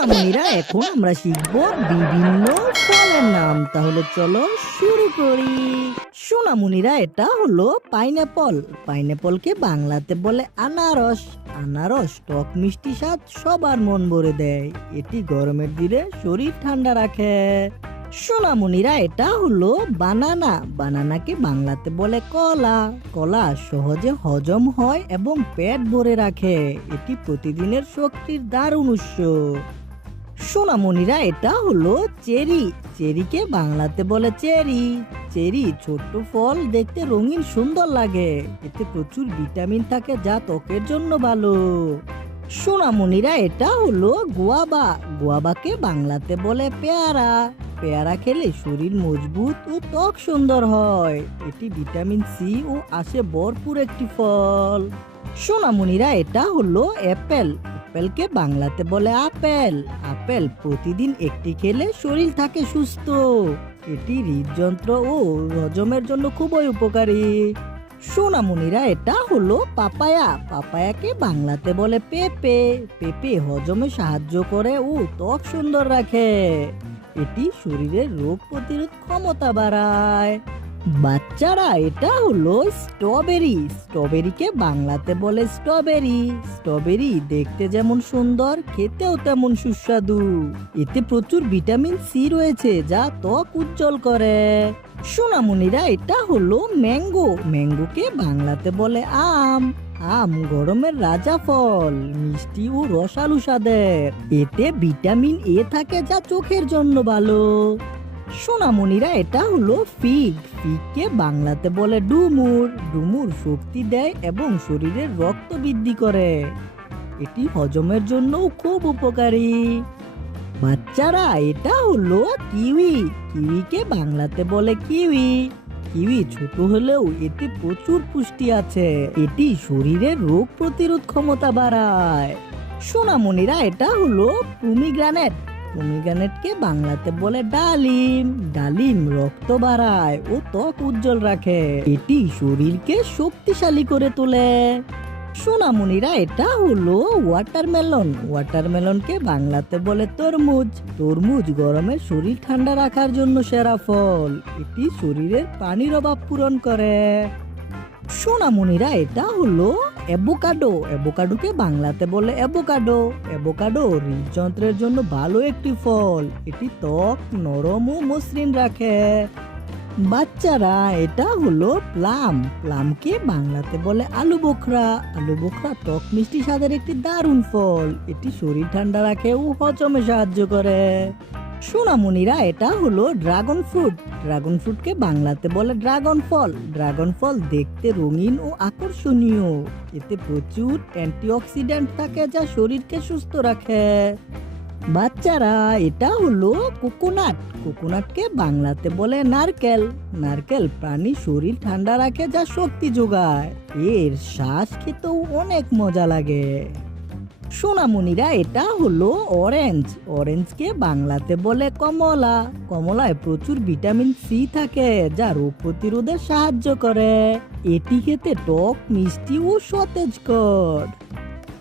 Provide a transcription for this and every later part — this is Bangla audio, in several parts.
সোনামণিরা এখন আমরা শিখব বিভিন্ন ফলের নাম। তাহলে চলো শুরু করি। সোনামণিরা এটা হলো পাইনাপল। পাইনাপলকে বাংলাতে বলে আনারস। আনারস টক মিষ্টি স্বাদ সবার মন ভরে দেয়। এটি গরমের দিনে শরীর ঠান্ডা রাখে। সোনামণিরা এটা হলো বানানা। বানানাকে বাংলাতে বলে কলা। কলা সহজে হজম হয় এবং পেট ভরে রাখে। এটি প্রতিদিনের শক্তির দারুণ উৎস। সোনামণিরা এটা হলো চেরি। চেরিকে বাংলাতে বলে চেরি। চেরি ছোট্ট ফল, দেখতে রঙিন সুন্দর লাগে। এতে প্রচুর ভিটামিন থাকে যা ত্বকের জন্য ভালো। সোনামণিরা এটা হলো গোয়াবা। গোয়াবাকে বাংলাতে বলে পেয়ারা। পেয়ারা খেলে শরীর মজবুত ও ত্বক সুন্দর হয়। এটি ভিটামিন সি ও আসে ভরপুর একটি ফল। সোনামণিরা এটা হলো অ্যাপেল। অ্যাপেলকে বাংলাতে বলে আপেল। আপেল প্রতিদিন একটি খেলে শরীর থাকে সুস্থ। এটি হৃদযন্ত্র ও হজমের জন্য খুবই উপকারী। সোনামণিরা এটা হলো পাপায়া। পাপায়াকে বাংলাতে বলে পেঁপে। পেঁপে হজমে সাহায্য করে ও ত্বক সুন্দর রাখে। এটি শরীরের রোগ প্রতিরোধ ক্ষমতা বাড়ায়। বাচ্চারা এটা হলো স্ট্রবেরি। স্ট্রবেরিকে বাংলাতে বলে স্ট্রবেরি। স্ট্রবেরি দেখতে যেমন সুন্দর, খেতেও তেমন সুস্বাদু। এতে প্রচুর ভিটামিন সি রয়েছে যা ত্বক উজ্জ্বল করে। সোনামণিরা এটা হলো ম্যাঙ্গো। ম্যাঙ্গোকে বাংলাতে বলে আম। আম গরমের রাজা ফল, মিষ্টি ও রসালো স্বাদের। এতে ভিটামিন এ থাকে যা চোখের জন্য ভালো। সোনামণিরা এটা হলো ফিগ। ফিগকে বাংলাতে বলে ডুমুর। ডুমুর শক্তি দেয় এবং শরীরের রক্ত বৃদ্ধি করে। এটি হজমের জন্যও খুব উপকারী। বাচ্চারা এটা হলো কিউই। কিউইকে বাংলাতে বলে কিউই। কিউই ছোট হলেও এতে প্রচুর পুষ্টি আছে। এটি শরীরের রোগ প্রতিরোধ ক্ষমতা বাড়ায়। সোনামণিরা এটা হলো পমিগ্রানেট। পমিগ্রানেটকে বাংলাতে বলে ডালিম। ডালিম রক্ত বাড়ায় ও ত্বক উজ্জ্বল রাখে। এটি শরীরকে শক্তিশালী করে তোলে। সোনামণিরা এটা হলো ওয়াটারমেলন। ওয়াটারমেলনকে বাংলাতে বলে তরমুজ। তরমুজ গরমে শরীর ঠান্ডা রাখার জন্য সেরা ফল। এটি শরীরের পানির অভাব পূরণ করে। সোনামণিরা এটা হলো অ্যাভোকাডো। অ্যাভোকাডোকে বাংলাতে বলে অ্যাভোকাডো। অ্যাভোকাডো হৃদযন্ত্রের জন্য ভালো একটি ফল। এটি ত্বক নরম ও মসৃণ রাখে। বাচ্চারা এটা হলো প্লাম। প্লামকে বাংলাতে বলে আলু বোখরা। আলু বোখরা টক মিষ্টি স্বাদের একটি দারুণ ফল। এটি শরীর ঠান্ডা রাখে ও হজমে সাহায্য করে। সোনামণিরা এটা হলো ড্রাগন ফ্রুট। ড্রাগন ফ্রুটকে বাংলাতে বলে ড্রাগন ফল। ড্রাগন ফল দেখতে রঙিন ও আকর্ষণীয়। এতে প্রচুর অ্যান্টিঅক্সিডেন্ট থাকে যা শরীরকে সুস্থ রাখে। বাচ্চারা এটা হলো কোকোনাট। কোকোনাটকে বাংলাতে বলে নারকেল। নারকেল প্রাণী শরীর ঠান্ডা রাখে যা শক্তি যোগায়। এর শ্বাস খেতেও অনেক মজা লাগে। সোনামণিরা এটা হলো অরেঞ্জ। অরেঞ্জকে বাংলাতে বলে কমলা। কমলায় প্রচুর ভিটামিন সি থাকে যা রোগ প্রতিরোধে সাহায্য করে। এটি খেতে টক মিষ্টি ও সতেজ কর।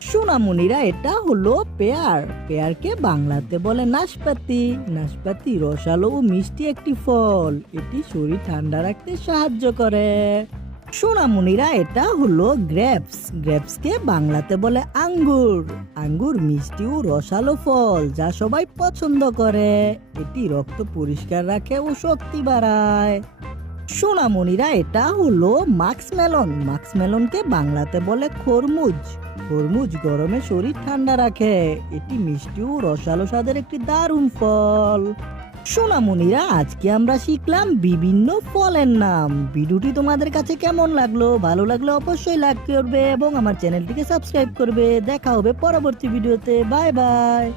সোনামণিরা এটা হলো পেয়ার। পেয়ারকে বাংলাতে বলে নাশপাতি। নাশপাতি রসালো ও মিষ্টি একটি ফল। এটি শরীর ঠান্ডা রাখতে সাহায্য করে। সোনামণিরা এটা হলো গ্রেপস। গ্রেপসকে বাংলাতে বলে আঙ্গুর। আঙ্গুর মিষ্টি ও রসালো ফল যা সবাই পছন্দ করে। এটি রক্ত পরিষ্কার রাখে ও শক্তি বাড়ায়। সোনামণিরা এটা হলো মাস্কমেলন। মাস্কমেলনকে বাংলাতে বলে খরমুজ। খরমুজ গরমে শরীর ঠান্ডা রাখে। এটি মিষ্টি ও রসালো স্বাদের একটি দারুণ ফল। সোনামণিরা আজকে আমরা শিখলাম বিভিন্ন ফলের নাম। ভিডিওটি তোমাদের কাছে কেমন লাগলো? ভালো লাগলে অবশ্যই লাইক করবে এবং আমার চ্যানেলটিকে সাবস্ক্রাইব করবে। দেখা হবে পরবর্তী ভিডিওতে। Bye bye.